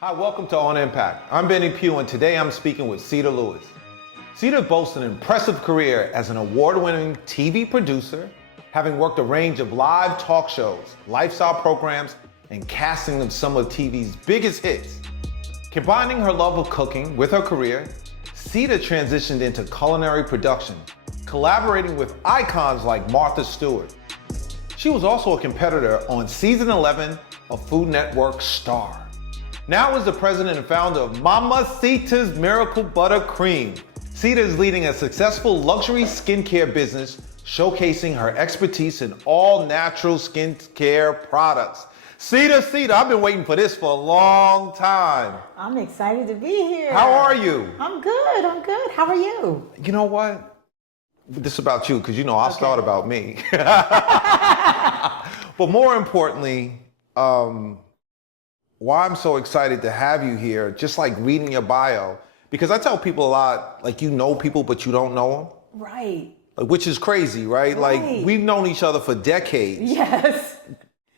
Hi, welcome to On Impact. I'm Benny Pough, and today I'm speaking with Sita Lewis. Sita boasts an impressive career as an award-winning TV producer, having worked a range of live talk shows, lifestyle programs, and casting of some of TV's biggest hits. Combining her love of cooking with her career, Sita transitioned into culinary production, collaborating with icons like Martha Stewart. She was also a competitor on season 11 of Food Network's Star. Now is the president and founder of Mama Sita's Miracle Butter Cream. Sita is leading a successful luxury skincare business, showcasing her expertise in all natural skincare products. Sita, I've been waiting for this for a long time. I'm excited to be here. How are you? I'm good. How are you? You know what? This is about you, because you know I'll start about me. But more importantly, why I'm so excited to have you here, just like reading your bio, because I tell people a lot, like, you know people, but you don't know them. Right. Like, which is crazy, right? Like, we've known each other for decades. Yes.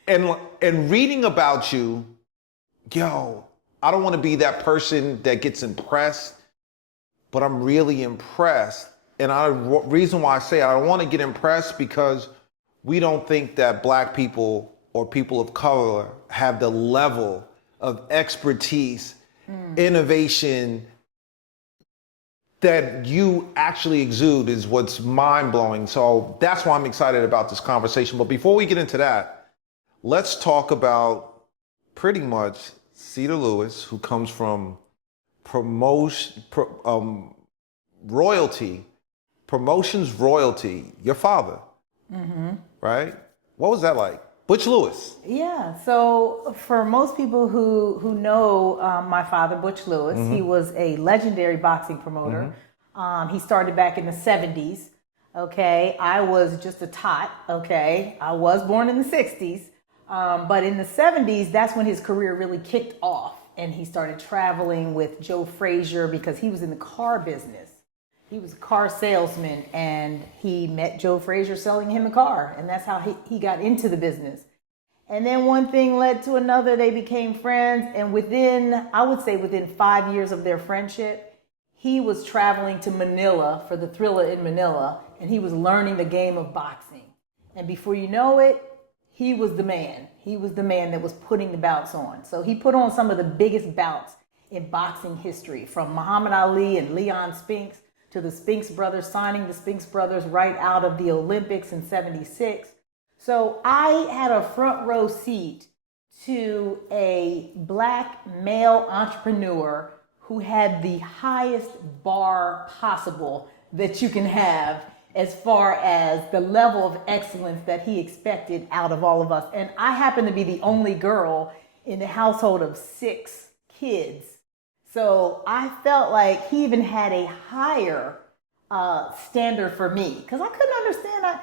And reading about you, yo, I don't want to be that person that gets impressed, but I'm really impressed. And reason why I say I don't want to get impressed, because we don't think that Black people or people of color have the level of expertise, innovation that you actually exude is what's mind-blowing. So that's why I'm excited about this conversation. But before we get into that, let's talk about pretty much Sita Lewis, who comes from royalty, promotions royalty, your father, right? What was that like? Butch Lewis. Yeah. So for most people who know my father, Butch Lewis, he was a legendary boxing promoter. He started back in the 70s. Okay. I was just a tot. Okay. I was born in the 60s. But in the 70s, that's when his career really kicked off. And he started traveling with Joe Frazier because he was in the car business. He was a car salesman, and he met Joe Frazier selling him a car, and that's how he got into the business. And then one thing led to another. They became friends, and within 5 years of their friendship, he was traveling to Manila for the Thriller in Manila, and he was learning the game of boxing. And before you know it, he was the man. He was the man that was putting the bouts on. So he put on some of the biggest bouts in boxing history, from Muhammad Ali and Leon Spinks to the Spinks brothers, signing the Spinks brothers right out of the Olympics in '76. So I had a front row seat to a Black male entrepreneur who had the highest bar possible that you can have as far as the level of excellence that he expected out of all of us. And I happened to be the only girl in the household of 6 kids. So I felt like he even had a higher standard for me, because I couldn't understand.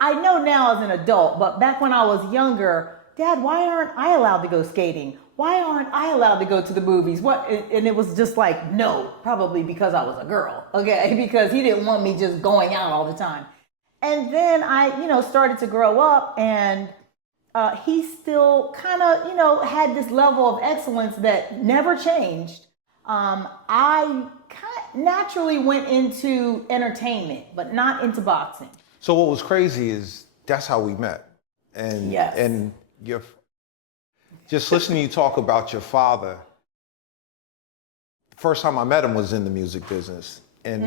I know now as an adult, but back when I was younger, Dad, why aren't I allowed to go skating? Why aren't I allowed to go to the movies? What? And it was just like, no, probably because I was a girl, okay? Because he didn't want me just going out all the time. And then I, started to grow up, and he still kind of, had this level of excellence that never changed. I naturally went into entertainment, but not into boxing. So what was crazy is that's how we met. And yes. And just listening to you talk about your father, the first time I met him was in the music business. And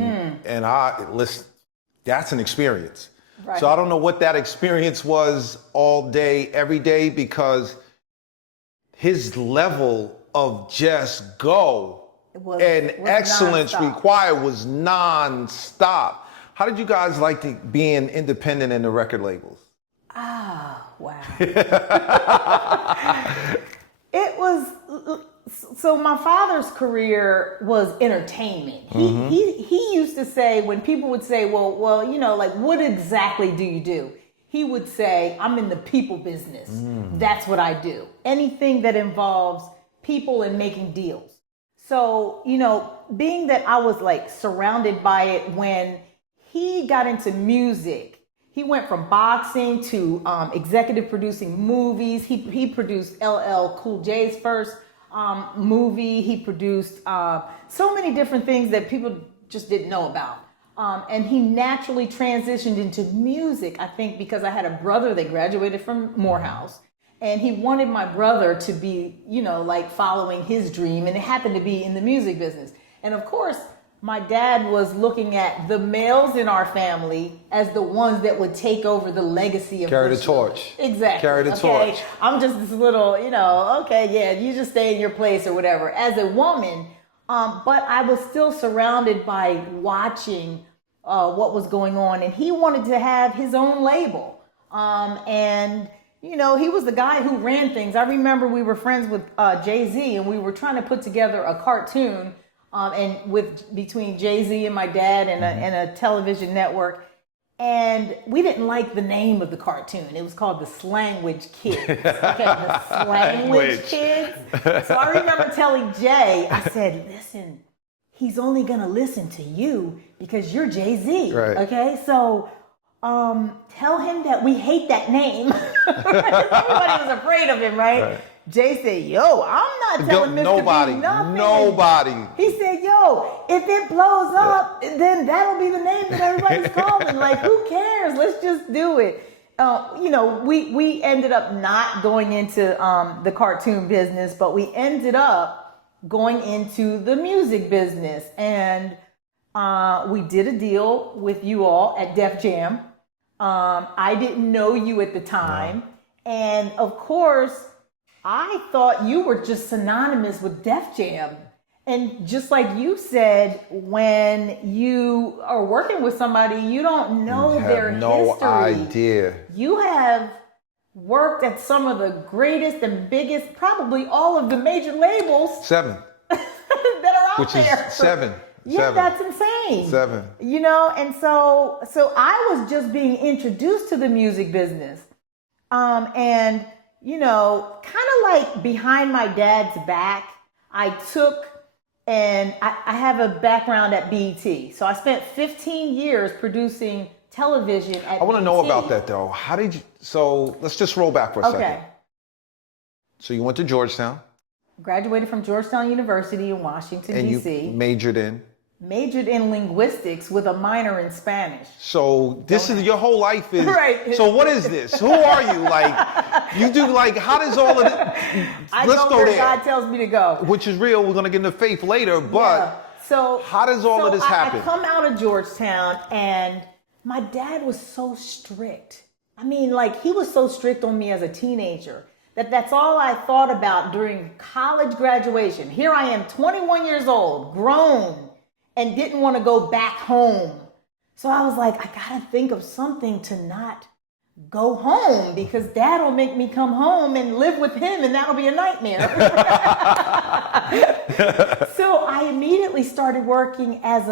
that's an experience. Right. So I don't know what that experience was all day, every day, because his level of just go was excellence non-stop. Required was non-stop. How did you guys like being independent in the record labels? Ah, wow. It was, so my father's career was entertainment. He used to say, when people would say, well, like, what exactly do you do? He would say, I'm in the people business. That's what I do. Anything that involves people and making deals. So, being that I was like surrounded by it when he got into music, he went from boxing to executive producing movies. He produced LL Cool J's first movie. He produced so many different things that people just didn't know about. And he naturally transitioned into music, I think, because I had a brother that graduated from Morehouse. And he wanted my brother to be, like following his dream. And it happened to be in the music business. And of course, my dad was looking at the males in our family as the ones that would take over the legacy of Carry the torch. Exactly. Carry the torch. I'm just this little, okay, yeah, you just stay in your place or whatever. As a woman, but I was still surrounded by watching what was going on. And he wanted to have his own label. And he was the guy who ran things. I remember we were friends with Jay-Z, and we were trying to put together a cartoon between Jay-Z and my dad and a television network. And we didn't like the name of the cartoon. It was called the Slangwich Kids. Okay, the Slangwich Kids. So I remember telling Jay, I said, listen, he's only going to listen to you because you're Jay-Z. Right. Okay, so tell him that we hate that name. Everybody was afraid of him, right? Jay said, yo, I'm not telling Mr. B nothing. Nobody. He said, yo, if it blows up, then that'll be the name that everybody's calling. Like, who cares? Let's just do it. We ended up not going into the cartoon business, but we ended up going into the music business. And we did a deal with you all at Def Jam. I didn't know you at the time. No. And of course, I thought you were just synonymous with Def Jam. And just like you said, when you are working with somebody, you don't know their history. No idea. You have worked at some of the greatest and biggest, probably all of the major labels. 7. that are out Which there. Which is 7. Yeah, 7. That's insane. 7. And so I was just being introduced to the music business. And kind of like behind my dad's back, I have a background at BET. So I spent 15 years producing television at BET. I want to know about that though. How did you, so let's just roll back for a second. So you went to Georgetown. Graduated from Georgetown University in Washington, D.C. And you majored in? Majored in linguistics with a minor in Spanish. So this is your whole life is right. So what is this? Who are you? Like you do like how does all of it? Let's go where God tells me to go. Which is real. We're gonna get into faith later, but So how does all of this happen? I come out of Georgetown and my dad was so strict. I mean, like he was so strict on me as a teenager that's all I thought about during college graduation. Here I am, 21 years old, grown, and didn't want to go back home. So I was like, I gotta think of something to not go home because dad will make me come home and live with him and that'll be a nightmare. So I immediately started working as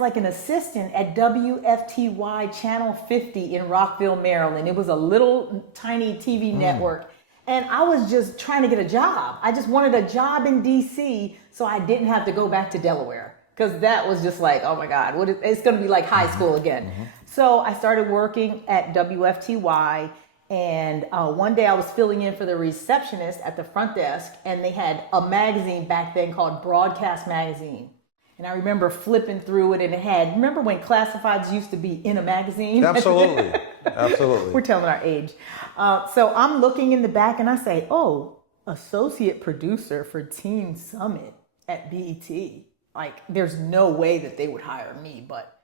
like an assistant at WFTY Channel 50 in Rockville, Maryland. It was a little tiny TV network. And I was just trying to get a job. I just wanted a job in DC so I didn't have to go back to Delaware. Because that was just like, oh my God, it's going to be like high school again. So I started working at WFTY. And one day I was filling in for the receptionist at the front desk. And they had a magazine back then called Broadcast Magazine. And I remember flipping through it and it had, remember when classifieds used to be in a magazine? Absolutely. Absolutely. We're telling our age. So I'm looking in the back and I say, oh, associate producer for Teen Summit at BET. Like, there's no way that they would hire me, but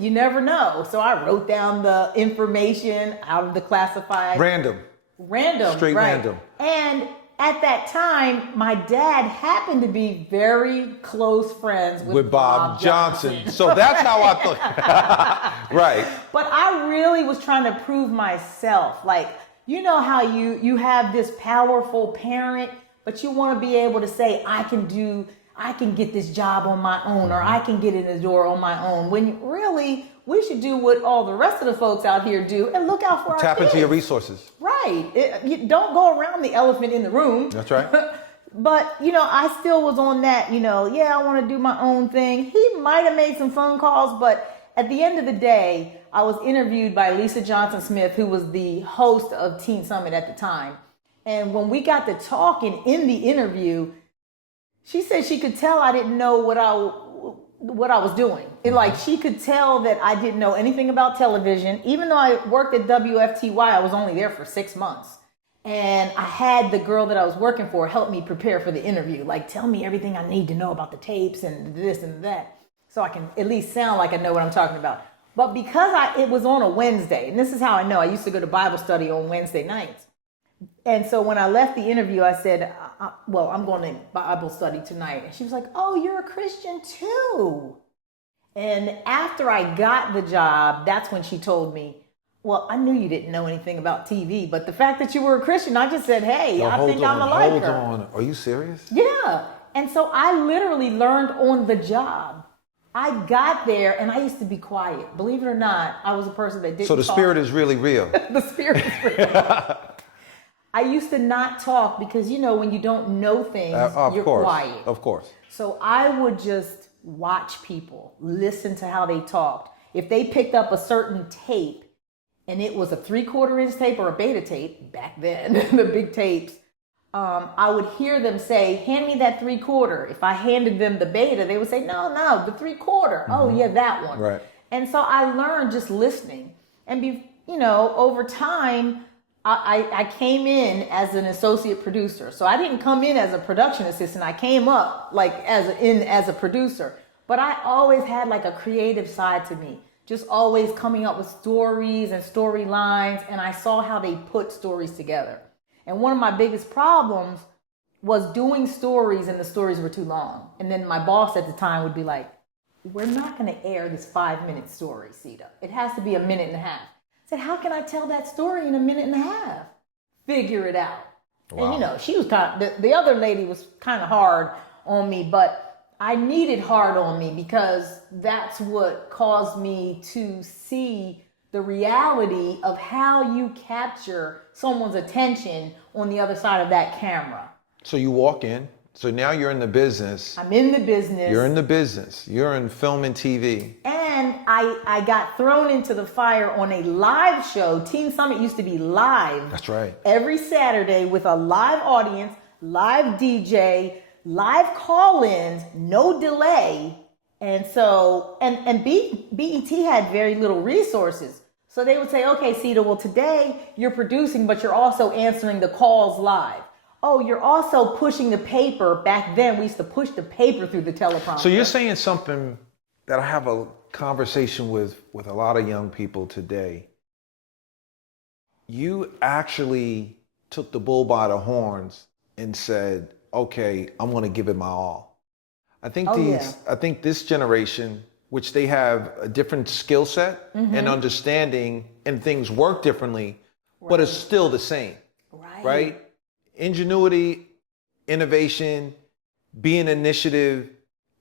you never know. So I wrote down the information out of the classified. Random. Straight right. random. And at that time, my dad happened to be very close friends with Bob Johnson. So that's how I thought. Right. But I really was trying to prove myself. Like, you know how you have this powerful parent, but you want to be able to say, I can get this job on my own, or I can get in the door on my own. When really, we should do what all the rest of the folks out here do and look out for our kids. Tap into your resources. Right. You don't go around the elephant in the room. That's right. But, I still was on that, I want to do my own thing. He might have made some phone calls, but at the end of the day, I was interviewed by Lisa Johnson Smith, who was the host of Teen Summit at the time. And when we got to talking in the interview, she said she could tell I didn't know what I was doing. It, like, she could tell that I didn't know anything about television. Even though I worked at WFTY, I was only there for 6 months. And I had the girl that I was working for help me prepare for the interview. Like, tell me everything I need to know about the tapes and this and that, so I can at least sound like I know what I'm talking about. But because it was on a Wednesday, and this is how I know, I used to go to Bible study on Wednesday nights. And so when I left the interview, I said, well, I'm going to Bible study tonight. And she was like, oh, you're a Christian too. And after I got the job, that's when she told me, well, I knew you didn't know anything about TV, but the fact that you were a Christian, I just said, hey, I think I'm a liker. Hold on. Are you serious? Yeah. And so I literally learned on the job. I got there and I used to be quiet. Believe it or not, I was a person that didn't talk. So the spirit is really real. The spirit is real. I used to not talk because, you know, when you don't know things, you're quiet. Of course. So I would just watch people, listen to how they talked. If they picked up a certain tape and it was a 3/4 inch tape or a beta tape, back then, the big tapes, I would hear them say, hand me that 3/4. If I handed them the beta, they would say, no, the 3/4. Oh yeah, that one. Right. And so I learned just listening. And over time, I came in as an associate producer. So I didn't come in as a production assistant. I came up as a producer. But I always had like a creative side to me. Just always coming up with stories and storylines. And I saw how they put stories together. And one of my biggest problems was doing stories and the stories were too long. And then my boss at the time would be like, we're not going to air this 5-minute story, Sita. It has to be a minute and a half. I said, how can I tell that story in a minute and a half? Figure it out. Wow. And she was the other lady was kind of hard on me, but I needed hard on me because that's what caused me to see the reality of how you capture someone's attention on the other side of that camera. So you walk in. So now you're in the business. I'm in the business. You're in the business. You're in film and TV. And I got thrown into the fire on a live show. Teen Summit used to be live. That's right. Every Saturday with a live audience, live DJ, live call-ins, no delay. And so, and BET had very little resources. So they would say, okay, Sita, well, today you're producing, but you're also answering the calls live. Oh, you're also pushing the paper. Back then, we used to push the paper through the teleprompter. So you're saying something that I have a conversation with a lot of young people today. You actually took the bull by the horns and said, okay, I'm going to give it my all. I think I think this generation, which they have a different skill set and understanding, and things work differently, but it's still the same. Right? Ingenuity, innovation, being initiative,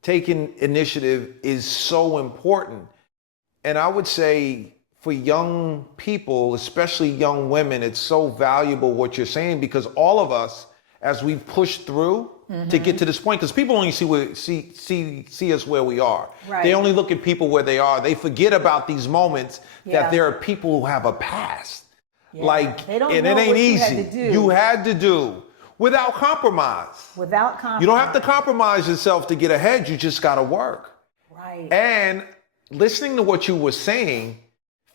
taking initiative is so important. And I would say for young people, especially young women, it's so valuable what you're saying, because all of us, as we push through to get to this point, because people only see us where we are. Right. They only look at people where they are. They forget about these moments that there are people who have a past. Yeah. Like, they don't and know it ain't what easy. You had to do without compromise. Without compromise. You don't have to compromise yourself to get ahead. You just got to work. Right. And listening to what you were saying,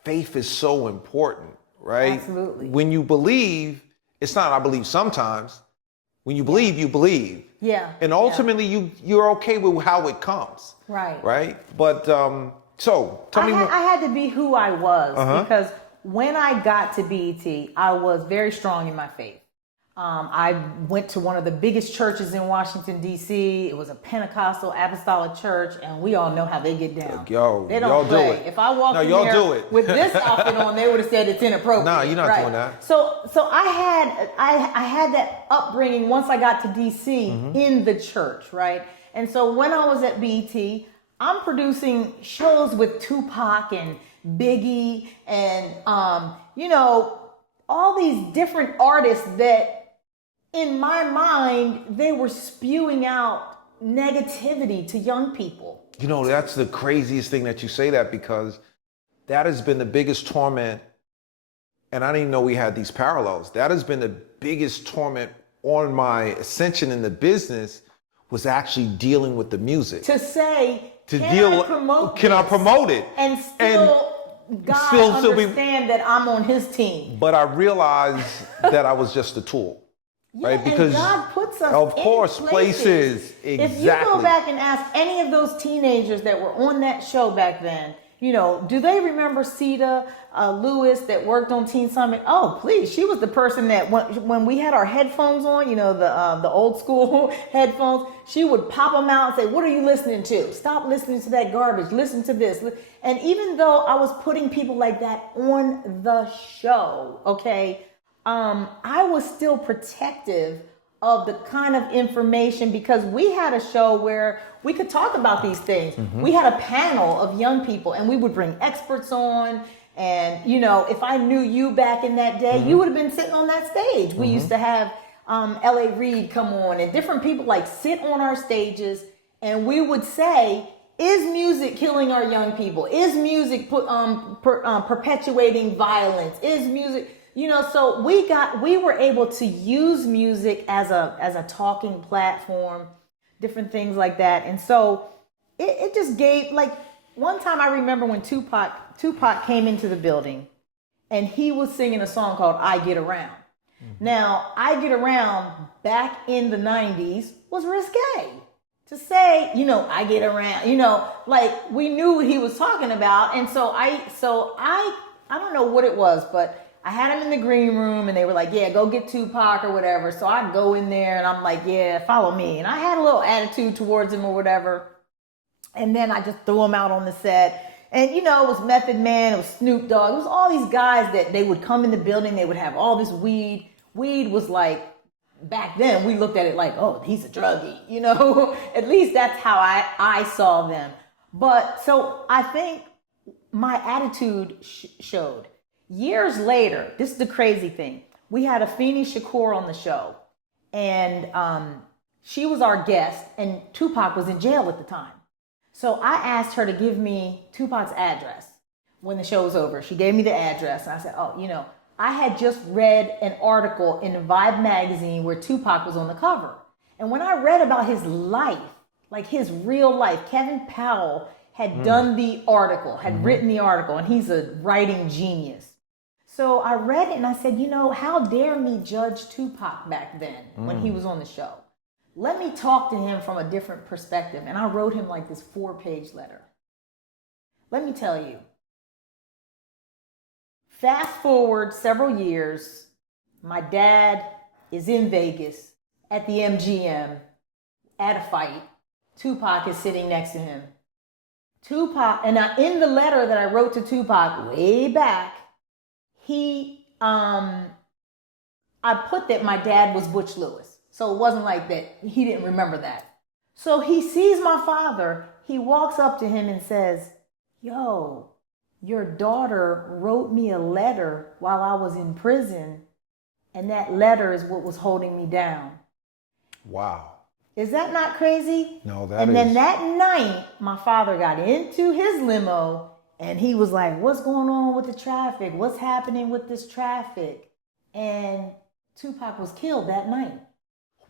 faith is so important, right? Absolutely. When you believe, it's not I believe sometimes. When you believe, you believe. Yeah. And ultimately, you're okay with how it comes. Right. Right? But so tell me more. I had to be who I was because when I got to BET, I was very strong in my faith. I went to one of the biggest churches in Washington, D.C. It was a Pentecostal apostolic church, and we all know how they get down. Yo, they don't y'all play. do it. If I walked in y'all there do it. with this outfit on, they would have said it's inappropriate. No, you're not doing that. So I had that upbringing once I got to D.C. in the church, right? And so when I was at BET, I'm producing shows with Tupac and Biggie and all these different artists that, in my mind, they were spewing out negativity to young people. That's the craziest thing that you say that, because that has been the biggest torment. And I didn't even know we had these parallels. That has been the biggest torment on my ascension in the business was actually dealing with the music. To say, can I promote it? And God understand that I'm on his team. But I realized that I was just a tool. Yeah, right? Because and God puts us of course, in places. Exactly. If you go back and ask any of those teenagers that were on that show back then, you know, do they remember Sita Lewis that worked on Teen Summit? Oh, please. She was the person that when we had our headphones on, you know, the old school headphones, she would pop them out and say, what are you listening to? Stop listening to that garbage. Listen to this. And even though I was putting people like that on the show, okay, I was still protective of the kind of information because we had a show where we could talk about these things. Mm-hmm. We had a panel of young people and we would bring experts on. And, you know, if I knew you back in that day, you would have been sitting on that stage. We used to have L.A. Reid come on and different people like sit on our stages and we would say, is music killing our young people? Is music perpetuating violence? Is music... You know, so we were able to use music as a talking platform, different things like that. And so it just gave, like, one time I remember when Tupac came into the building and he was singing a song called I Get Around. Mm-hmm. Now, I Get Around back in the 90s was risque. To say, you know, I get around, you know, like we knew what he was talking about. And so I don't know what it was, but I had him in the green room and they were like, yeah, go get Tupac or whatever. So I go in there and I'm like, yeah, follow me. And I had a little attitude towards him or whatever. And then I just threw him out on the set. And, you know, it was Method Man, it was Snoop Dogg. It was all these guys that they would come in the building. They would have all this weed. Weed was like, back then we looked at it like, oh, he's a druggie, you know. At least that's how I saw them. But so I think my attitude showed. Years later, this is the crazy thing. We had Afeni Shakur on the show, and she was our guest, and Tupac was in jail at the time. So I asked her to give me Tupac's address when the show was over. She gave me the address, and I said, oh, you know, I had just read an article in Vibe magazine where Tupac was on the cover. And when I read about his life, like his real life, Kevin Powell had done the article, had written the article, and he's a writing genius. So I read it and I said, you know, how dare me judge Tupac back then when he was on the show? Let me talk to him from a different perspective. And I wrote him like this 4-page letter. Let me tell you, fast forward several years, my dad is in Vegas at the MGM at a fight. Tupac is sitting next to him. Tupac, and in the letter that I wrote to Tupac way back, I put that my dad was Butch Lewis. So it wasn't like that. He didn't remember that. So he sees my father. He walks up to him and says, yo, your daughter wrote me a letter while I was in prison. And that letter is what was holding me down. Wow. Is that not crazy? No, that is. And then that night, my father got into his limo and he was like, what's going on with the traffic? What's happening with this traffic? And Tupac was killed that night.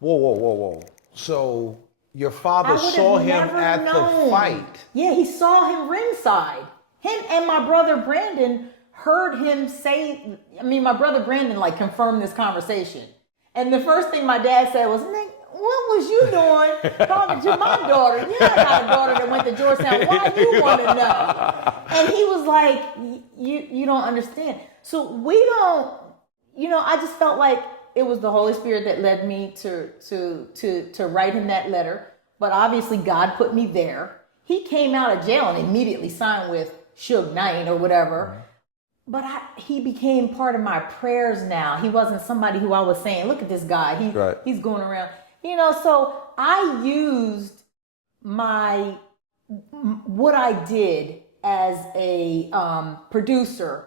Whoa. So your father saw him at the fight? Yeah, he saw him ringside. Him and my brother Brandon heard him say, my brother Brandon like confirmed this conversation. And the first thing my dad said was, Nick, what was you doing talking to my daughter? Yeah, I got a daughter that went to Georgetown. Why you want to know? And he was like, you don't understand. So we don't, I just felt like it was the Holy Spirit that led me to write him that letter. But obviously God put me there. He came out of jail and immediately signed with Suge Knight or whatever. Right. But he became part of my prayers now. He wasn't somebody who I was saying, look at this guy. He's going around. So I used what I did as a producer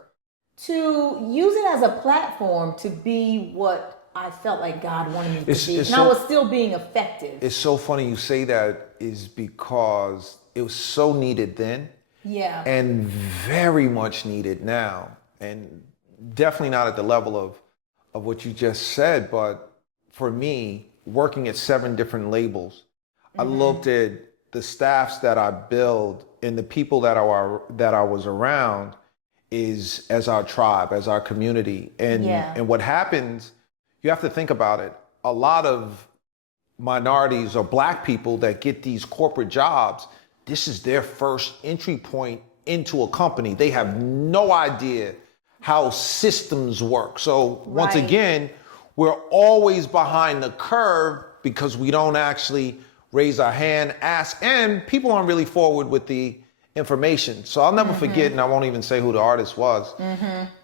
to use it as a platform to be what I felt like God wanted me to be. And I was still being effective. It's so funny you say that is because it was so needed then. Yeah. And very much needed now. And definitely not at the level of what you just said, but for me, working at 7 different labels, I looked at the staffs that I build and the people that I was around is as our tribe, as our community. And what happens, you have to think about it. A lot of minorities or Black people that get these corporate jobs, this is their first entry point into a company. They have no idea how systems work. So once again, we're always behind the curve because we don't actually raise our hand, ask, and people aren't really forward with the information. So I'll never forget, and I won't even say who the artist was,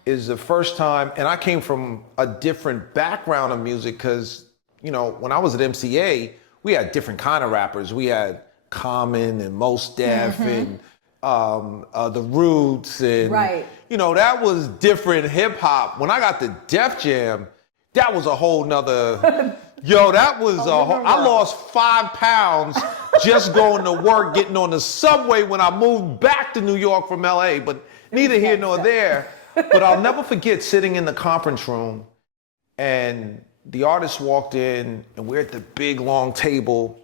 is the first time, and I came from a different background of music because, you know, when I was at MCA, we had different kind of rappers. We had Common and Mos Def and the Roots and, you know, that was different hip hop. When I got to Def Jam, that was a whole nother, yo, that was I lost 5 pounds just going to work, getting on the subway when I moved back to New York from LA, but neither here nor there. But I'll never forget sitting in the conference room and the artist walked in and we're at the big long table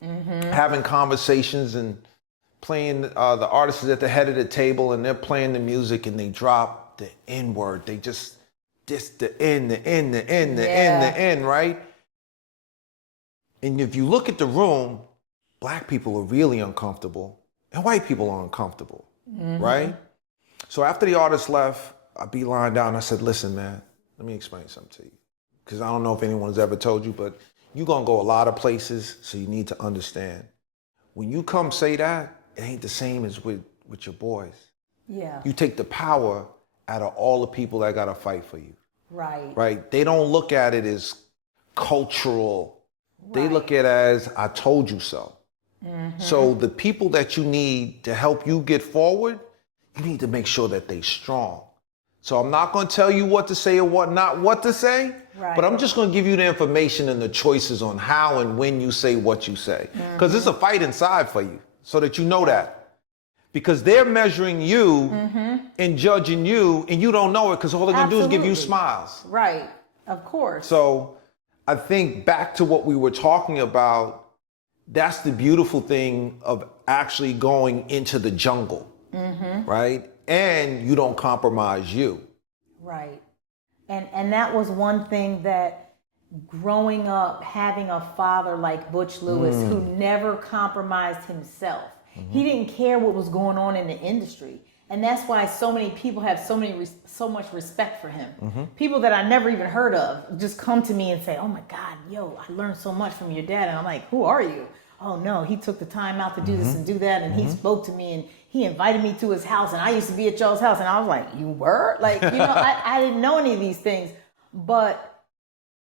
having conversations and playing, the artist is at the head of the table and they're playing the music and they drop the N word. They just, the N, right? And if you look at the room, Black people are really uncomfortable and white people are uncomfortable, right? So after the artist left, I beelined down and I said, listen, man, let me explain something to you. Because I don't know if anyone's ever told you, but you're gonna go a lot of places, so you need to understand. When you come say that, it ain't the same as with your boys. Yeah. You take the power out of all the people that gotta fight for you. Right. Right? They don't look at it as cultural. They look at it as, I told you so. So the people that you need to help you get forward, you need to make sure that they're strong. So I'm not gonna tell you what to say or what to say, but I'm just gonna give you the information and the choices on how and when you say what you say. Because it's a fight inside for you, so that you know that. Because they're measuring you and judging you, and you don't know it because all they're gonna do is give you smiles. Right, of course. So I think back to what we were talking about, that's the beautiful thing of actually going into the jungle, right? And you don't compromise you. Right. And that was one thing that growing up, having a father like Butch Lewis who never compromised himself. He didn't care what was going on in the industry. And that's why so many people have so much respect for him. People that I never even heard of just come to me and say, oh my God, yo, I learned so much from your dad. And I'm like, who are you? Oh no, he took the time out to do this and do that. And he spoke to me and he invited me to his house. And I used to be at y'all's house. And I was like, you were? Like, you know, I didn't know any of these things. But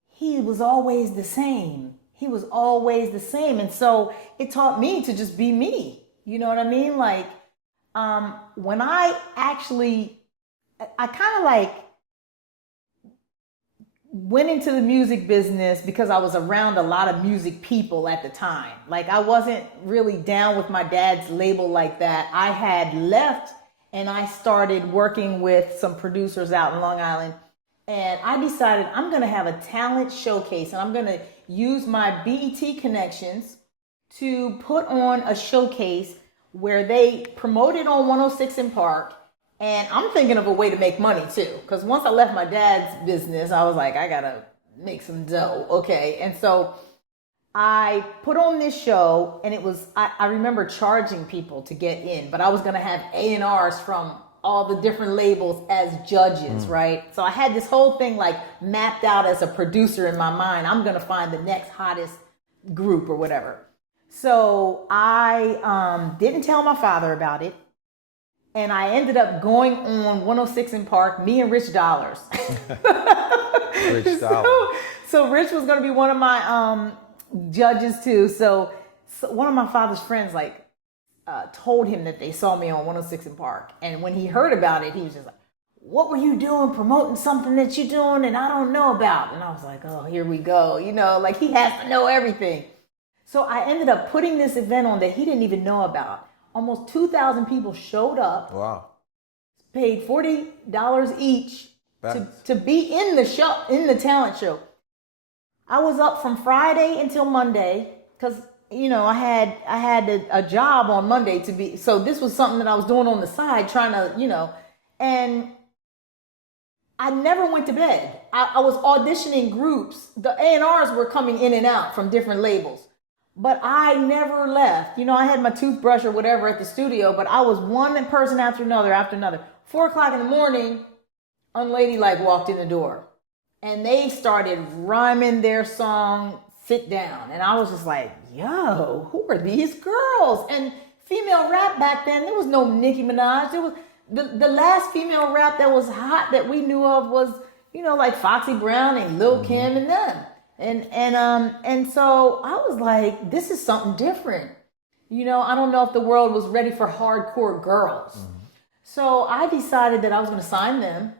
he was always the same. He was always the same. And so it taught me to just be me. You know what I mean? Like, when I kind of like went into the music business because I was around a lot of music people at the time. Like I wasn't really down with my dad's label like that. I had left and I started working with some producers out in Long Island. And I decided I'm going to have a talent showcase and I'm going to use my BET connections to put on a showcase where they promoted on 106 in Park. And I'm thinking of a way to make money too. Because once I left my dad's business, I was like, I got to make some dough. Okay. And so I put on this show and it was, I remember charging people to get in, but I was going to have A&Rs from all the different labels as judges, right? So I had this whole thing like mapped out as a producer in my mind. I'm going to find the next hottest group or whatever. So I didn't tell my father about it. And I ended up going on 106 in Park, me and Rich Dollars. Rich Dollars. So Rich was going to be one of my judges too. So one of my father's friends like told him that they saw me on 106 in Park. And when he heard about it, he was just like, what were you doing promoting something that you're doing and I don't know about? And I was like, oh, here we go. You know, like he has to know everything. So I ended up putting this event on that he didn't even know about. Almost 2,000 people showed up. Wow. Paid $40 each to be in the show, in the talent show. I was up from Friday until Monday because, I had a job on Monday so this was something that I was doing on the side trying to, and I never went to bed. I was auditioning groups. The A&Rs were coming in and out from different labels. But I never left. I had my toothbrush or whatever at the studio, but I was one person after another. 4:00 in the morning, Unladylike walked in the door. And they started rhyming their song, Sit Down. And I was just like, yo, who are these girls? And female rap back then, there was no Nicki Minaj. There was the last female rap that was hot that we knew of was, like Foxy Brown and Lil Kim and them. And so I was like, this is something different. I don't know if the world was ready for hardcore girls. So I decided that I was going to sign them.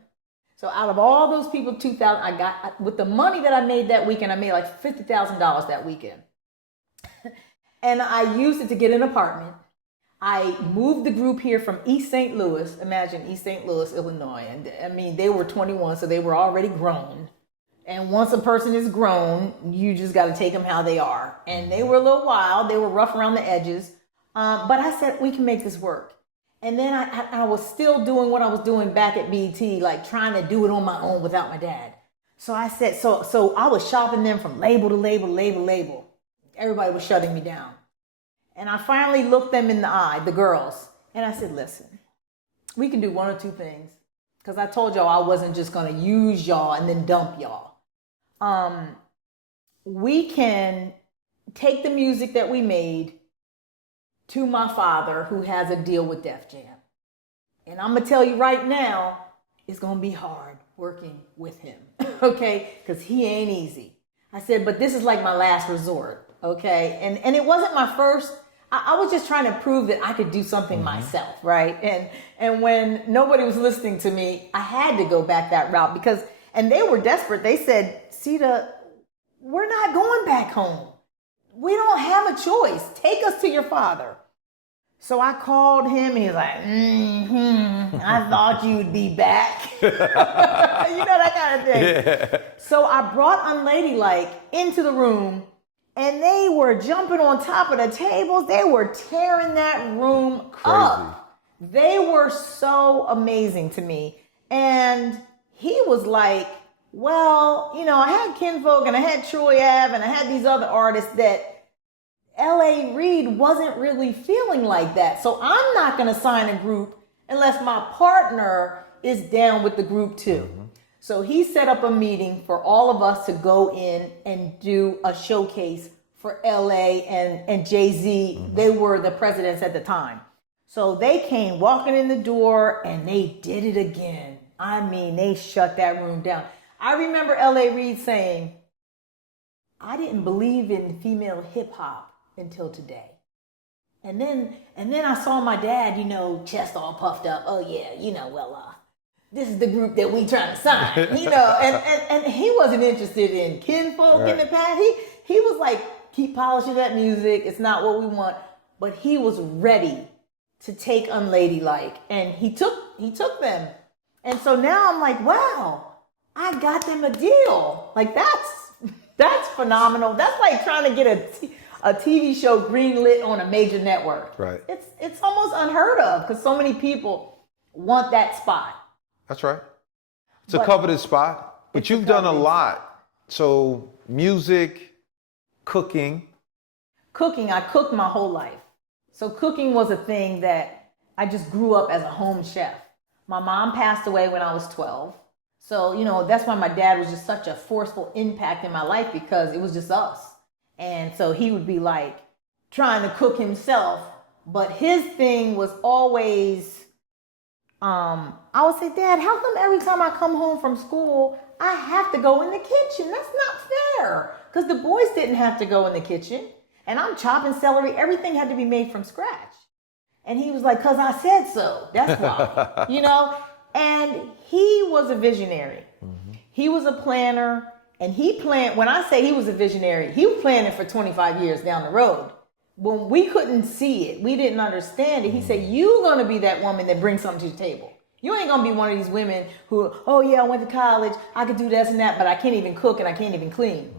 So out of all those people, 2,000, I got, with the money that I made that weekend, I made like $50,000 that weekend. And I used it to get an apartment. I moved the group here from East St. Louis. Imagine East St. Louis, Illinois. And they were 21, so they were already grown. And once a person is grown, you just got to take them how they are. And they were a little wild. They were rough around the edges. But I said, we can make this work. And then I was still doing what I was doing back at BET, like trying to do it on my own without my dad. So I said, so I was shopping them from label to label to label to label. Everybody was shutting me down. And I finally looked them in the eye, the girls. And I said, listen, we can do one or two things. Because I told y'all I wasn't just going to use y'all and then dump y'all. We can take the music that we made to my father, who has a deal with Def Jam. And I'm going to tell you right now, it's going to be hard working with him, okay? Because he ain't easy. I said, but this is like my last resort, okay? And it wasn't my first. I was just trying to prove that I could do something myself, right? And when nobody was listening to me, I had to go back that route because, and they were desperate. They said, Sita, we're not going back home. We don't have a choice. Take us to your father. So I called him and he was like, I thought you'd be back. That kind of thing. Yeah. So I brought Unladylike into the room and they were jumping on top of the tables. They were tearing that room up. They were so amazing to me. And he was like, well, I had Kinfolk and I had Troy Ave and I had these other artists that L.A. Reid wasn't really feeling like that. So I'm not going to sign a group unless my partner is down with the group too. So he set up a meeting for all of us to go in and do a showcase for L.A. and Jay-Z. They were the presidents at the time. So they came walking in the door and they did it again. I mean, they shut that room down. I remember L.A. Reid saying, I didn't believe in female hip hop until today. And then I saw my dad, chest all puffed up. Oh yeah, this is the group that we trying to sign, and he wasn't interested in Kinfolk in the past. He was like, keep polishing that music. It's not what we want. But he was ready to take Unladylike, and he took them. And so now I'm like, wow, I got them a deal. Like that's phenomenal. That's like trying to get a TV show greenlit on a major network. Right. It's almost unheard of because so many people want that spot. That's right. It's a coveted spot, but you've done a lot. So music, cooking. Cooking, I cooked my whole life. So cooking was a thing that I just grew up as a home chef. My mom passed away when I was 12. So, that's why my dad was just such a forceful impact in my life because it was just us. And so he would be like trying to cook himself, but his thing was always, I would say, Dad, how come every time I come home from school, I have to go in the kitchen? That's not fair. Because the boys didn't have to go in the kitchen. And I'm chopping celery. Everything had to be made from scratch. And he was like, because I said so. That's why, And he was a visionary. He was a planner. And he planned, when I say he was a visionary, he was planning for 25 years down the road. When we couldn't see it, we didn't understand it. He said, you're going to be that woman that brings something to the table. You ain't gonna be one of these women who, oh yeah, I went to college, I could do this and that, but I can't even cook and I can't even clean.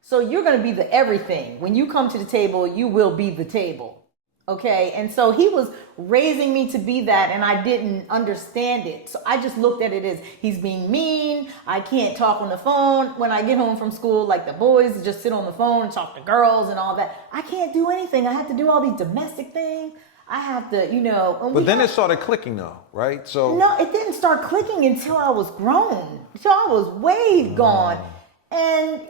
So you're gonna be the everything. When you come to the table, you will be the table. Okay, and so he was raising me to be that, and I didn't understand it. So I just looked at it as he's being mean. I can't talk on the phone when I get home from school, like the boys just sit on the phone and talk to girls and all that. I can't do anything. I have to do all these domestic things. I have to, But then it started clicking though, right? So no, it didn't start clicking until I was grown. Until I was way gone. And,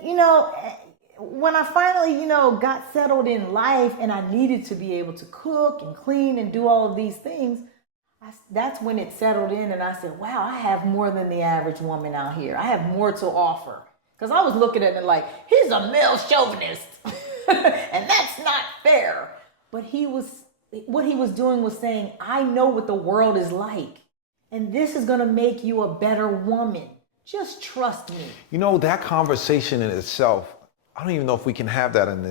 when I finally, got settled in life and I needed to be able to cook and clean and do all of these things, that's when it settled in and I said, wow, I have more than the average woman out here. I have more to offer. Because I was looking at it like, he's a male chauvinist. And that's not fair. But what he was doing was saying, I know what the world is like. And this is going to make you a better woman. Just trust me. That conversation in itself, I don't even know if we can have that in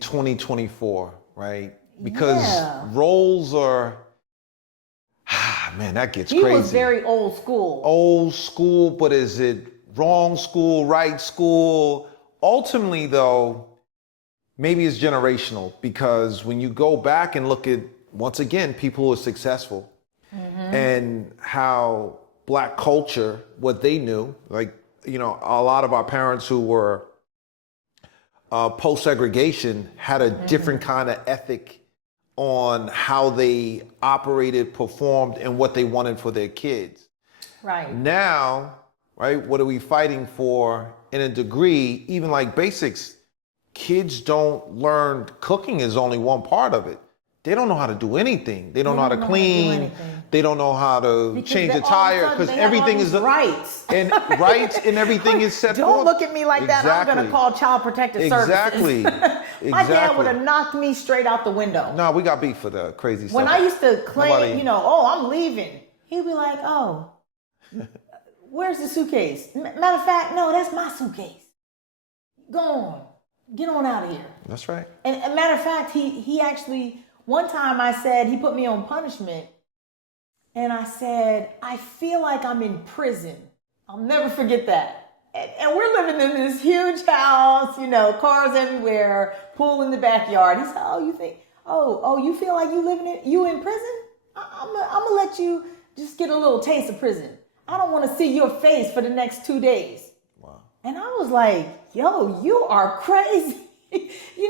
2024, right? Because roles are, man, that gets crazy. He was very old school. Old school, but is it wrong school, right school? Ultimately, though, maybe it's generational, because when you go back and look at, once again, people who are successful and how Black culture, what they knew, like, a lot of our parents who were post-segregation had a different kind of ethic on how they operated, performed, and what they wanted for their kids. Right. Now, right, what are we fighting for in a degree, even like basics? Kids don't learn, cooking is only one part of it. They don't know how to do anything. They don't know how to clean. They don't know how to change a tire, because everything is rights. And rights and everything is set Don't forth. look at me like that. I'm going to call Child Protective Services. My dad would have knocked me straight out the window. No, we got beef for the crazy stuff. When I used to claim, I'm leaving, he'd be like, oh, where's the suitcase? Matter of fact, no, that's my suitcase. Go on. Get on out of here. That's right. And matter of fact, he actually, one time I said, he put me on punishment. And I said, I feel like I'm in prison. I'll never forget that. And we're living in this huge house, cars everywhere, pool in the backyard. He said, you feel like you in prison? I'm gonna let you just get a little taste of prison. I don't want to see your face for the next 2 days. Wow. And I was like, yo, you are crazy. He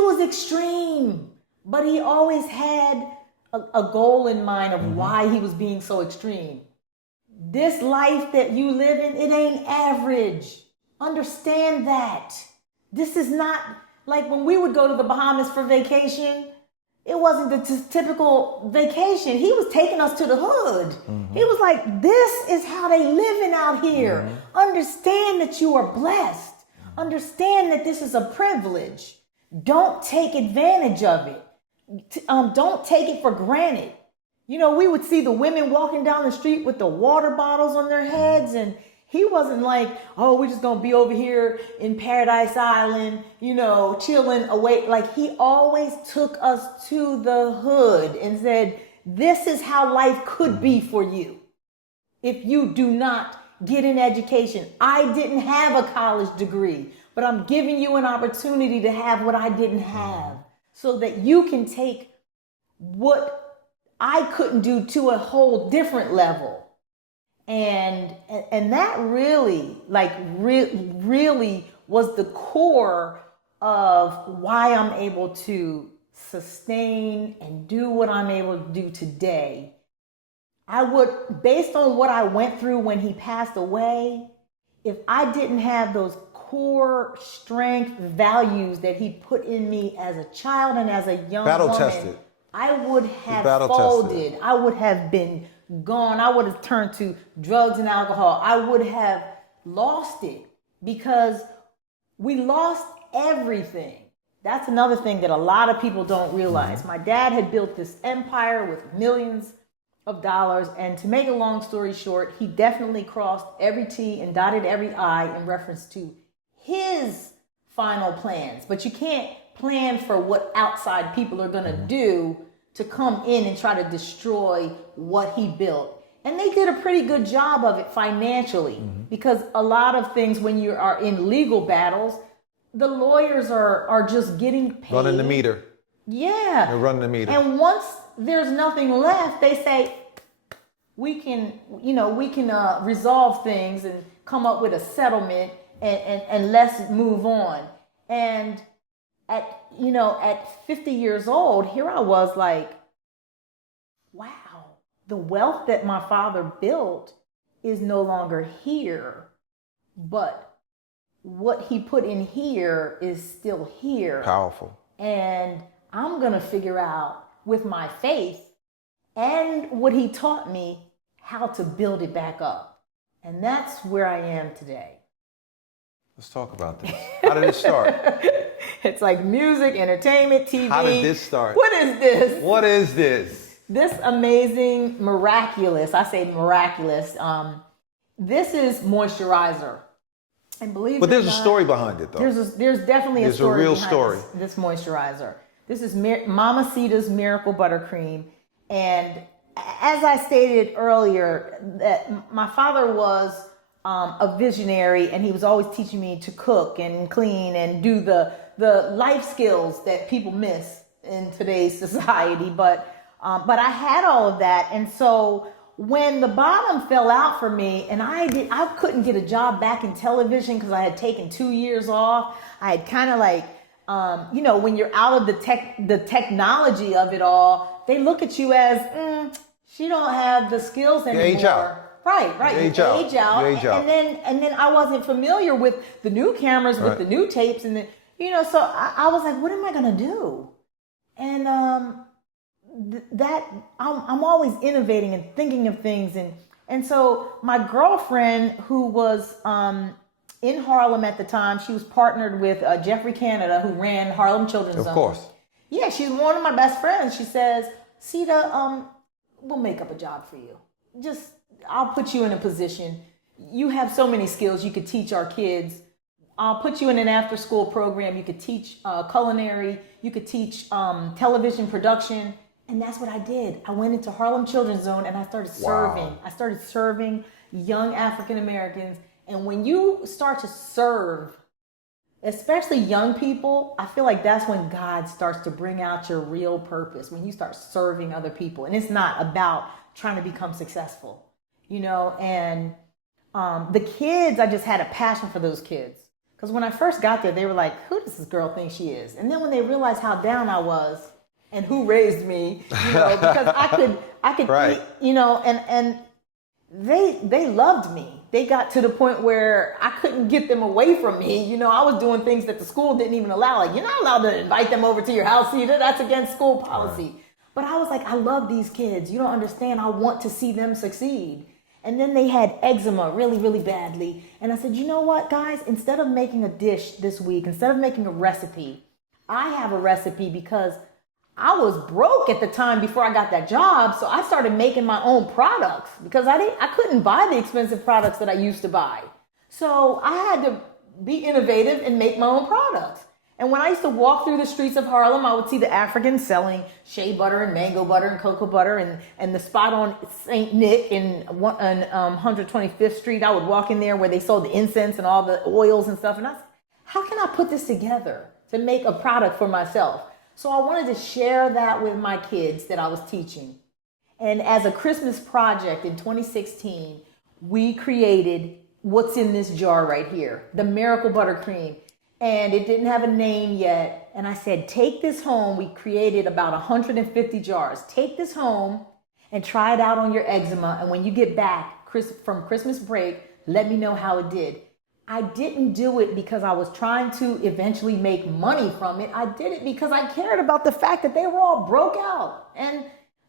was extreme, but he always had a goal in mind of why he was being so extreme. This life that you live in, it ain't average. Understand that. This is not like when we would go to the Bahamas for vacation. It wasn't the typical vacation. He was taking us to the hood. He was like, this is how they living out here. Understand that you are blessed. Understand that this is a privilege. Don't take advantage of it. Don't take it for granted. We would see the women walking down the street with the water bottles on their heads, and he wasn't like, oh, we're just going to be over here in Paradise Island, chilling away. Like, he always took us to the hood and said, this is how life could be for you if you do not get an education. I didn't have a college degree, but I'm giving you an opportunity to have what I didn't have, so that you can take what I couldn't do to a whole different level. And that really, really was the core of why I'm able to sustain and do what I'm able to do today. Based on what I went through when he passed away, if I didn't have those core strength values that he put in me as a child and as a young woman, I would have folded. I would have been gone. I would have turned to drugs and alcohol. I would have lost it, because we lost everything. That's another thing that a lot of people don't realize. My dad had built this empire with millions of dollars, and to make a long story short, he definitely crossed every T and dotted every I in reference to his final plans. But you can't plan for what outside people are going to do to come in and try to destroy what he built. And they did a pretty good job of it financially, because a lot of things when you are in legal battles, the lawyers are just getting paid. Running the meter. Yeah. They're running the meter. And once there's nothing left, they say, we can resolve things and come up with a settlement and let's move on. And at 50 years old, here I was like, wow, the wealth that my father built is no longer here, but what he put in here is still here. Powerful. And I'm going to figure out with my faith and what he taught me how to build it back up. And that's where I am today. Let's talk about this. How did it start? It's like music, entertainment, TV. How did this start? What is this? What is this? This amazing, miraculous, I say miraculous, this is moisturizer. And believe But it or there's a not, story behind it, though. There's definitely a story real behind story. This moisturizer. This is Mama Sita's Miracle Buttercream. And as I stated earlier, that my father was a visionary, and he was always teaching me to cook and clean and do the life skills that people miss in today's society. But I had all of that, and so when the bottom fell out for me, and I couldn't get a job back in television because I had taken 2 years off. I had kind of like, when you're out of the technology of it all, they look at you as, she don't have the skills anymore. You age out. Right. You age out. You age out. And then I wasn't familiar with the new cameras, with the new tapes, and so I was like, what am I gonna do? And that I'm always innovating and thinking of things, and so my girlfriend, who was in Harlem at the time, she was partnered with Jeffrey Canada, who ran Harlem Children's Zone. Of course. Yeah, she's one of my best friends. She says, Sita, we'll make up a job for you. I'll put you in a position. You have so many skills you could teach our kids. I'll put you in an after-school program. You could teach culinary. You could teach television production. And that's what I did. I went into Harlem Children's Zone and I started serving. Wow. I started serving young African Americans. And when you start to serve, especially young people, I feel like that's when God starts to bring out your real purpose, when you start serving other people. And it's not about trying to become successful, and the kids, I just had a passion for those kids. Because when I first got there, they were like, who does this girl think she is? And then when they realized how down I was and who raised me, because I could, right. And they loved me. They got to the point where I couldn't get them away from me. I was doing things that the school didn't even allow. Like, you're not allowed to invite them over to your house, Sita. That's against school policy. Right. But I was like, I love these kids. You don't understand. I want to see them succeed. And then they had eczema really, really badly. And I said, you know what, guys? Instead of making a dish this week, instead of making a recipe, I have a recipe because I was broke at the time before I got that job. So I started making my own products because I couldn't buy the expensive products that I used to buy. So I had to be innovative and make my own products. And when I used to walk through the streets of Harlem, I would see the Africans selling shea butter and mango butter and cocoa butter, and the spot on St. Nick on 125th Street. I would walk in there where they sold the incense and all the oils and stuff. And I said, how can I put this together to make a product for myself? So I wanted to share that with my kids that I was teaching. And as a Christmas project in 2016, we created what's in this jar right here, the Miracle Buttercream. And it didn't have a name yet. And I said, take this home. We created about 150 jars. Take this home and try it out on your eczema. And when you get back from Christmas break, let me know how it did. I didn't do it because I was trying to eventually make money from it. I did it because I cared about the fact that they were all broke out. And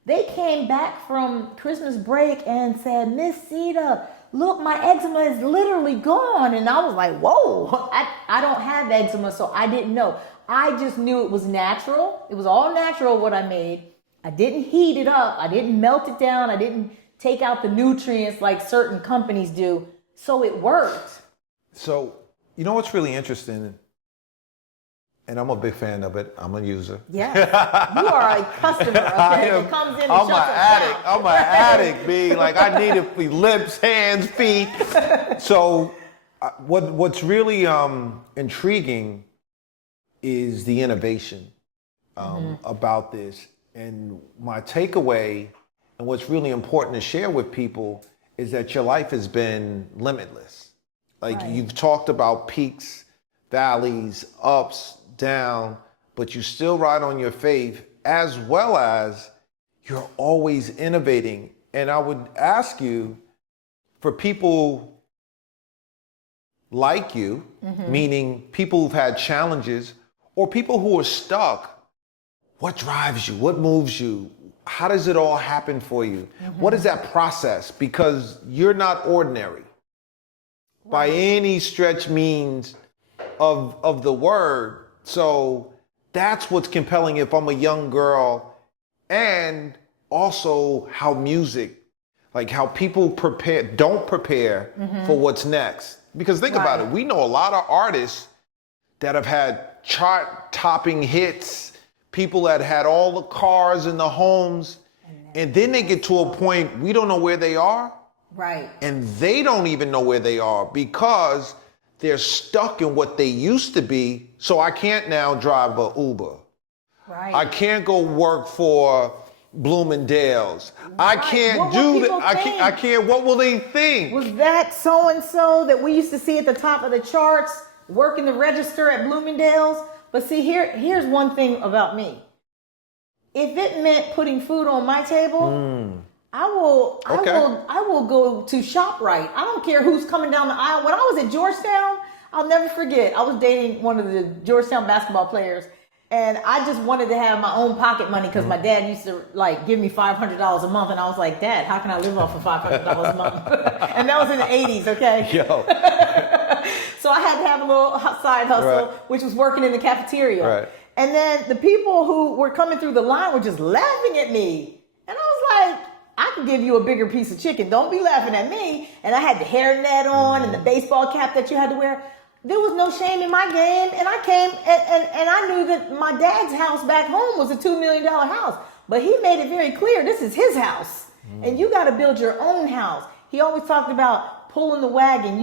they came back from Christmas break and said, Miss Sita, look, my eczema is literally gone. And I was like, whoa, I don't have eczema, so I didn't know. I just knew it was natural. It was all natural what I made. I didn't heat it up. I didn't melt it down. I didn't take out the nutrients like certain companies do. So it worked. So, what's really interesting? and I'm a big fan of it. I'm a user. Yes, you are a customer. Okay, that comes in and I'm shuts an us addict. down. I'm an addict, B. Like I need it for lips, hands, feet. So, what's really intriguing is the innovation about this. And my takeaway, and what's really important to share with people, is that your life has been limitless. Like you've talked about peaks, valleys, ups, down, but you still ride on your faith, as well as you're always innovating. And I would ask you, for people like you, meaning people who've had challenges or people who are stuck, what drives you? What moves you? How does it all happen for you? What is that process? Because you're not ordinary by any stretch means of the word. So that's what's compelling if I'm a young girl, and also how music, like how people don't prepare for what's next. Because think about it, we know a lot of artists that have had chart-topping hits, people that had all the cars and the homes, and then they get to a point we don't know where they are. Right. And they don't even know where they are because they're stuck in what they used to be. So I can't now drive a Uber. Right. I can't go work for Bloomingdale's. I can't do that. I can't. What will they think? Was that so-and-so that we used to see at the top of the charts working the register at Bloomingdale's? But see, here's one thing about me. If it meant putting food on my table, I will go to ShopRite. I don't care who's coming down the aisle. When I was at Georgetown, I'll never forget. I was dating one of the Georgetown basketball players, and I just wanted to have my own pocket money because my dad used to like give me $500 a month, and I was like, Dad, how can I live off of $500 a month? And that was in the 80s, okay? Yo. So I had to have a little side hustle, which was working in the cafeteria. Right. And then the people who were coming through the line were just laughing at me. And I was like, I can give you a bigger piece of chicken. Don't be laughing at me. And I had the hairnet on and the baseball cap that you had to wear. There was no shame in my game. And I came and I knew that my dad's house back home was a $2 million house. But he made it very clear, this is his house. And you got to build your own house. He always talked about pulling the wagon.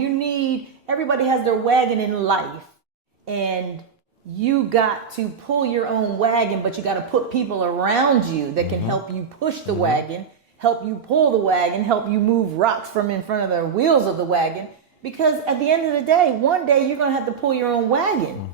Everybody has their wagon in life. And you got to pull your own wagon, but you got to put people around you that can help you push the wagon, help you pull the wagon, help you move rocks from in front of the wheels of the wagon. Because at the end of the day, one day you're going to have to pull your own wagon.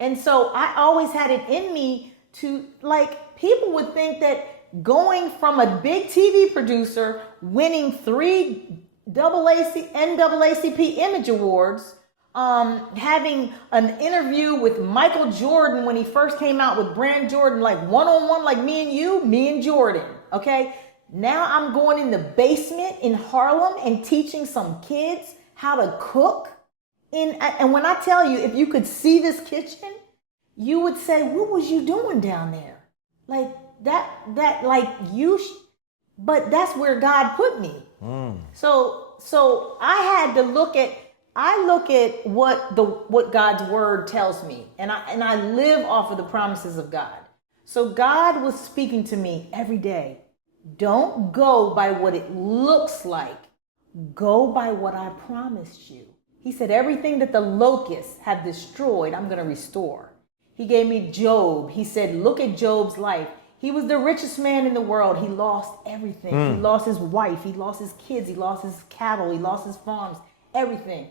And so I always had it in me to, like, people would think that going from a big TV producer, winning 3 NAACP Image Awards, having an interview with Michael Jordan when he first came out with Brand Jordan, like one-on-one, like me and Jordan, okay? Now I'm going in the basement in Harlem and teaching some kids how to cook. And when I tell you, if you could see this kitchen, you would say, what was you doing down there? Like but that's where God put me. So I had to look at what God's word tells me, and I live off of the promises of God. So God was speaking to me every day. Don't go by what it looks like. Go by what I promised you. He said, everything that the locusts have destroyed, I'm going to restore. He gave me Job. He said, look at Job's life. He was the richest man in the world. He lost everything. He lost his wife. He lost his kids. He lost his cattle. He lost his farms, everything.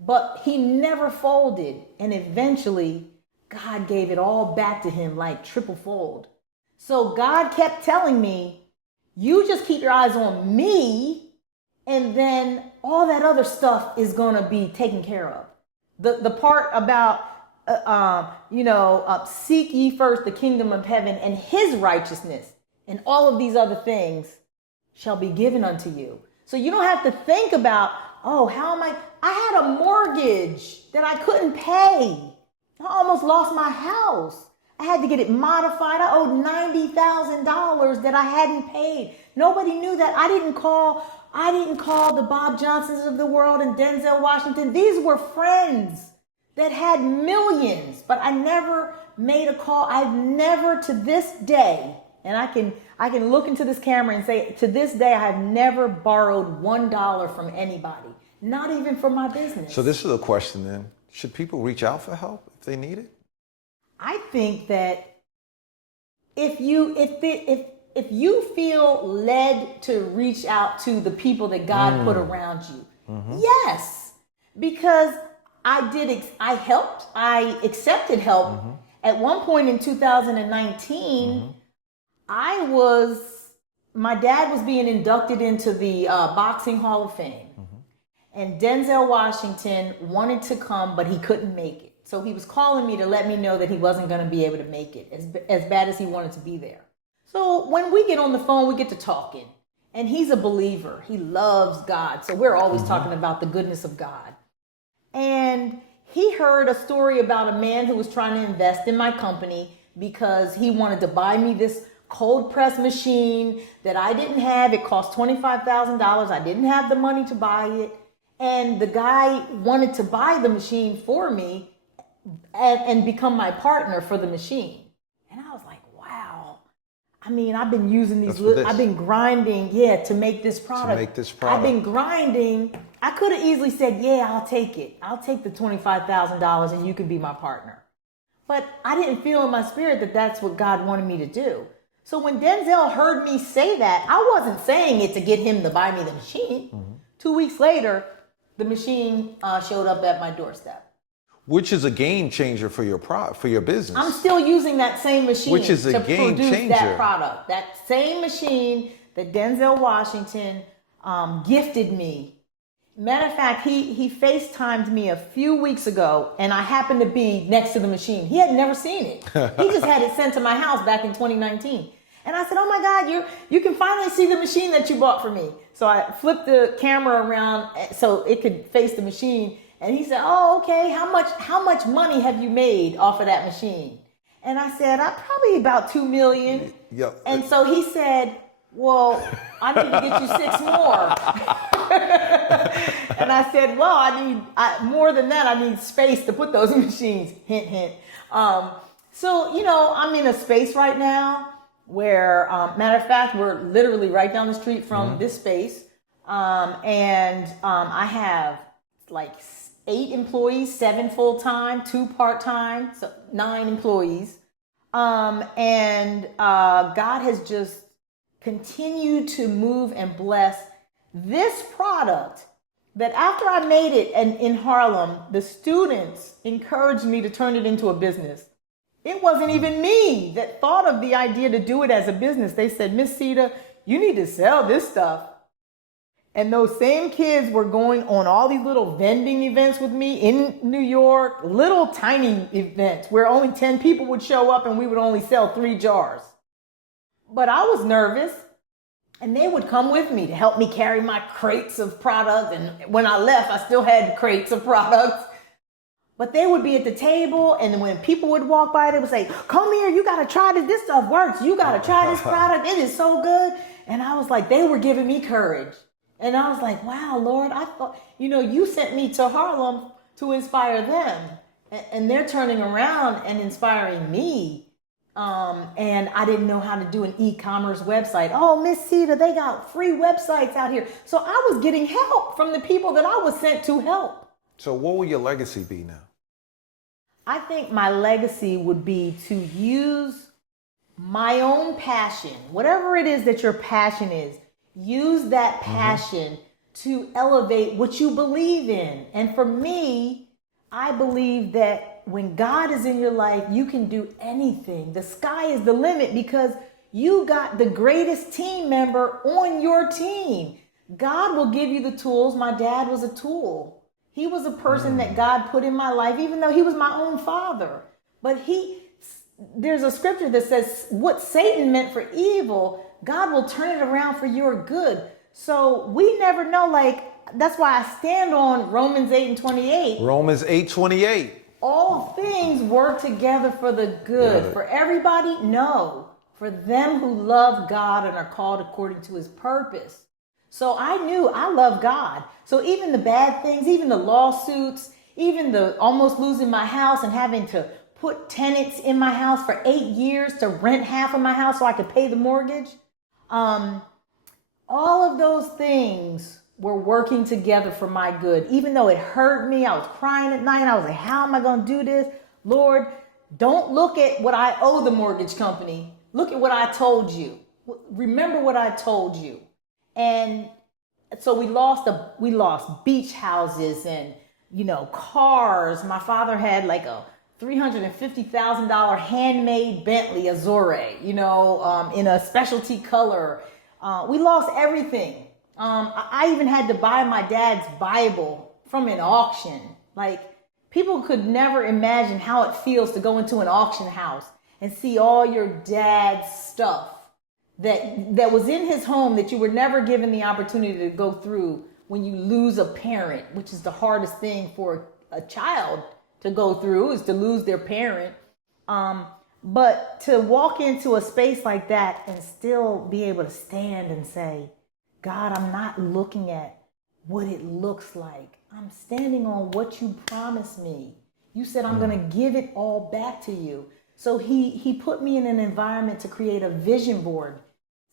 But he never folded. And eventually, God gave it all back to him like triple fold. So God kept telling me, you just keep your eyes on me, and then all that other stuff is going to be taken care of. The part about, seek ye first the kingdom of heaven and his righteousness, and all of these other things shall be given unto you. So you don't have to think about, I had a mortgage that I couldn't pay. I almost lost my house. I had to get it modified. I owed $90,000 that I hadn't paid. Nobody knew that. I didn't call the Bob Johnsons of the world and Denzel Washington. These were friends that had millions, but I never made a call. I've never to this day, and I can look into this camera and say, to this day, I have never borrowed $1 from anybody, not even for my business. So this is a question then. Should people reach out for help if they need it? I think that if you feel led to reach out to the people that God put around you, yes, because I helped, I accepted help. At one point in 2019, my dad was being inducted into the Boxing Hall of Fame. And Denzel Washington wanted to come, but he couldn't make it. So he was calling me to let me know that he wasn't going to be able to make it, as bad as he wanted to be there. So when we get on the phone, we get to talking. And he's a believer. He loves God. So we're always talking about the goodness of God. And he heard a story about a man who was trying to invest in my company because he wanted to buy me this cold press machine that I didn't have. It cost $25,000. I didn't have the money to buy it. And the guy wanted to buy the machine for me and become my partner for the machine. And I was like, wow. I mean, I've been using these, I've been grinding, to make this product. I've been grinding. I could have easily said, I'll take it. I'll take the $25,000 and you can be my partner. But I didn't feel in my spirit that that's what God wanted me to do. So when Denzel heard me say that, I wasn't saying it to get him to buy me the machine. 2 weeks later, the machine showed up at my doorstep. Which is a game changer for your business. I'm still using that same machine Which is a to game produce changer. That product. That same machine that Denzel Washington gifted me. Matter of fact, he FaceTimed me a few weeks ago, and I happened to be next to the machine. He had never seen it. He just had it sent to my house back in 2019. And I said, oh my God, you can finally see the machine that you bought for me. So I flipped the camera around so it could face the machine. And he said, oh, okay, how much money have you made off of that machine? And I said, probably about $2 million. Yep. And so he said, well, I need to get you 6 more. And I said, well, I need more than that. I need space to put those machines. Hint, hint. So, I'm in a space right now where, matter of fact, we're literally right down the street from this space. And I have like 8 employees, 7 full-time, 2 part-time, so 9 employees. And God has just continued to move and bless this product that after I made it in Harlem, the students encouraged me to turn it into a business. It wasn't even me that thought of the idea to do it as a business. They said, Miss Sita, you need to sell this stuff. And those same kids were going on all these little vending events with me in New York, little tiny events where only 10 people would show up and we would only sell 3 jars. But I was nervous, and they would come with me to help me carry my crates of products. And when I left, I still had crates of products. But they would be at the table, and when people would walk by, they would say, come here, you got to try this. This stuff works. You got to try this product. It is so good. And I was like, they were giving me courage. And I was like, wow, Lord, I thought, you sent me to Harlem to inspire them. And they're turning around and inspiring me. And I didn't know how to do an e-commerce website. Oh, Miss Sita, they got free websites out here. So I was getting help from the people that I was sent to help. So what will your legacy be now? I think my legacy would be to use my own passion, whatever it is that your passion is, use that passion to elevate what you believe in. And for me, I believe that when God is in your life, you can do anything. The sky is the limit because you got the greatest team member on your team. God will give you the tools. My dad was a tool. He was a person that God put in my life, even though he was my own father. But there's a scripture that says what Satan meant for evil, God will turn it around for your good. So we never know, that's why I stand on Romans 8:28. Romans 8:28. All things work together for the good. Yeah. For everybody? No. For them who love God and are called according to his purpose. So I knew I love God. So even the bad things, even the lawsuits, even the almost losing my house and having to put tenants in my house for 8 years to rent half of my house so I could pay the mortgage. All of those things were working together for my good. Even though it hurt me, I was crying at night. I was like, how am I going to do this? Lord, don't look at what I owe the mortgage company. Look at what I told you. Remember what I told you. And so we lost beach houses and, cars. My father had like a $350,000 handmade Bentley Azure, in a specialty color. We lost everything. I even had to buy my dad's Bible from an auction. Like, people could never imagine how it feels to go into an auction house and see all your dad's stuff that was in his home that you were never given the opportunity to go through when you lose a parent, which is the hardest thing for a child to go through, is to lose their parent. But to walk into a space like that and still be able to stand and say, God, I'm not looking at what it looks like. I'm standing on what you promised me. You said I'm going to give it all back to you. So he put me in an environment to create a vision board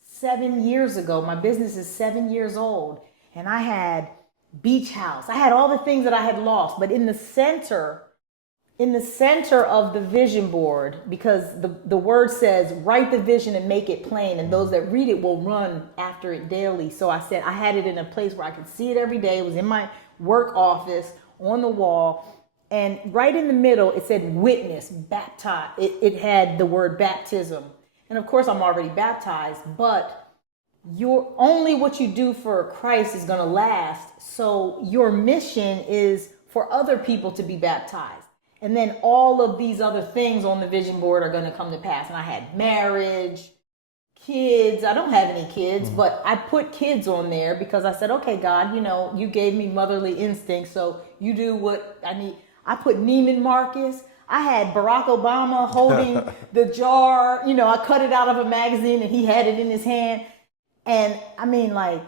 7 years ago. My business is 7 years old, and I had beach house. I had all the things that I had lost, but in the center of the vision board, because the word says, write the vision and make it plain, and those that read it will run after it daily. So I said I had it in a place where I could see it every day. It was in my work office on the wall. And right in the middle, it said witness, baptize. It had the word baptism. And of course, I'm already baptized, but only what you do for Christ is going to last. So your mission is for other people to be baptized. And then all of these other things on the vision board are going to come to pass. And I had marriage, kids. I don't have any kids, but I put kids on there because I said, okay, God, you gave me motherly instincts, so you do what I need. I put Neiman Marcus. I had Barack Obama holding the jar. I cut it out of a magazine and he had it in his hand. And I mean, like,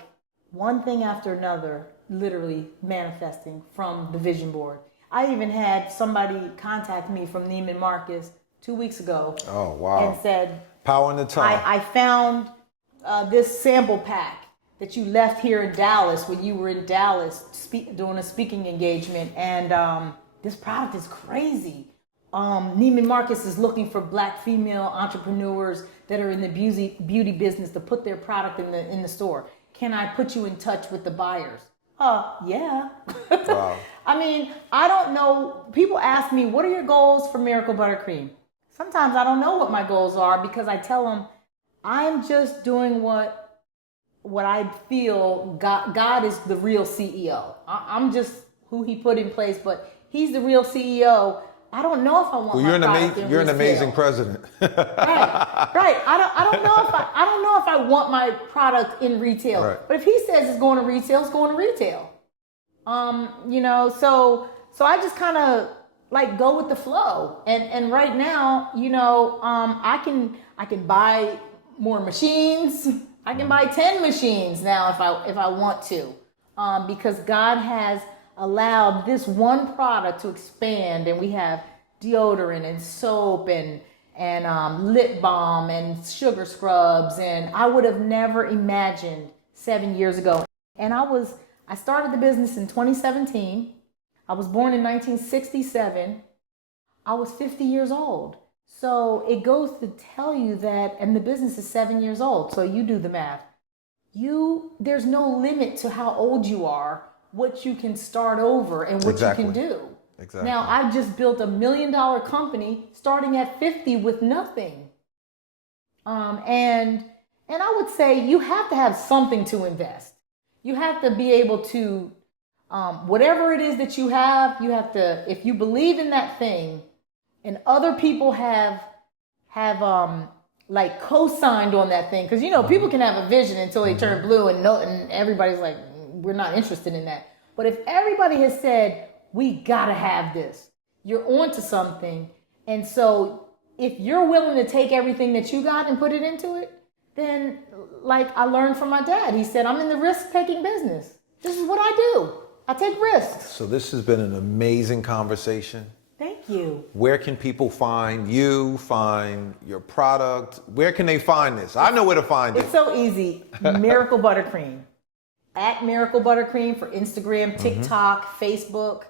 one thing after another, literally manifesting from the vision board. I even had somebody contact me from Neiman Marcus 2 weeks ago. Oh, wow. And said, power in the tongue. I found this sample pack that you left here in Dallas when you were in Dallas doing a speaking engagement. And this product is crazy. Neiman Marcus is looking for Black female entrepreneurs that are in the beauty business to put their product in the store. Can I put you in touch with the buyers? Yeah. Wow. I mean, I don't know. People ask me, what are your goals for Miracle Buttercream? Sometimes I don't know what my goals are because I tell them I'm just doing what I feel God is the real CEO. I'm just who he put in place, but he's the real CEO. I don't know if I want my product in you're an retail. amazing president. Right. I don't know if I want my product in retail. Right. But if he says it's going to retail, it's going to retail. So I just kind of like go with the flow. And right now, I can buy more machines. I can buy 10 machines now if I want to, because God has allowed this one product to expand, and we have deodorant and soap and lip balm and sugar scrubs, and I would have never imagined 7 years ago. And I started the business in 2017. I was born in 1967. I was 50 years old. So it goes to tell you that, and the business is 7 years old. So you do the math. There's no limit to how old you are, what you can start over and what you can do. Exactly. Now, I just built $1 million company starting at 50 with nothing. And I would say you have to have something to invest. You have to be able to, whatever it is that you have to, if you believe in that thing and other people have like co-signed on that thing. Because, people can have a vision until they turn blue and everybody's like, we're not interested in that. But if everybody has said, we gotta have this, you're onto something. And so if you're willing to take everything that you got and put it into it, then like I learned from my dad, he said, I'm in the risk-taking business. This is what I do. I take risks. So this has been an amazing conversation. Thank you. Where can people find you, find your product? Where can they find this? I know where to find it. It's so easy. Miracle Buttercream. At Miracle Buttercream for Instagram, TikTok, Facebook.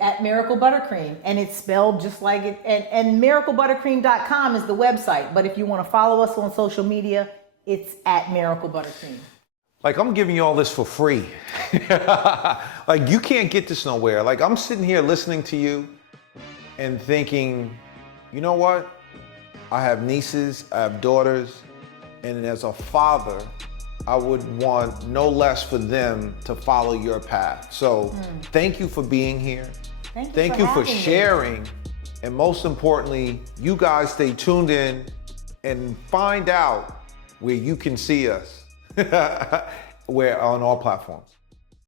At Miracle Buttercream. And it's spelled just like it. And miraclebuttercream.com is the website. But if you want to follow us on social media, it's at Miracle Buttercream. Like, I'm giving you all this for free. Like, you can't get this nowhere. Like, I'm sitting here listening to you and thinking, you know what? I have nieces, I have daughters, and as a father, I would want no less for them to follow your path. So thank you for being here. Thank you for sharing. And most importantly, you guys stay tuned in and find out where you can see us. We're on all platforms.